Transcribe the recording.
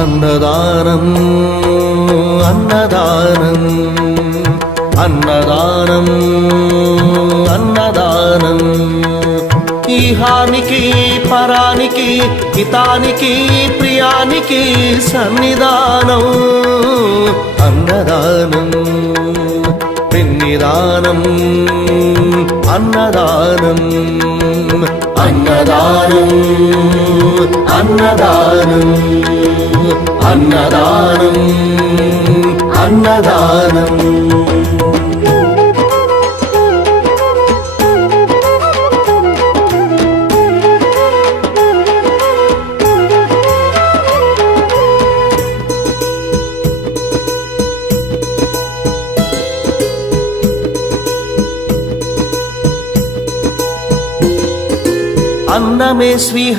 అన్నదానం అన్నదానం అన్నదానం అన్నదానం ఈహానికి పరానికి హితానికి ప్రియానికి సన్నిధానం అన్నదానం పిన్నిదానం అన్నదానం అన్నదానం అన్నదానం అన్నదానం అన్నదానం అన్నమే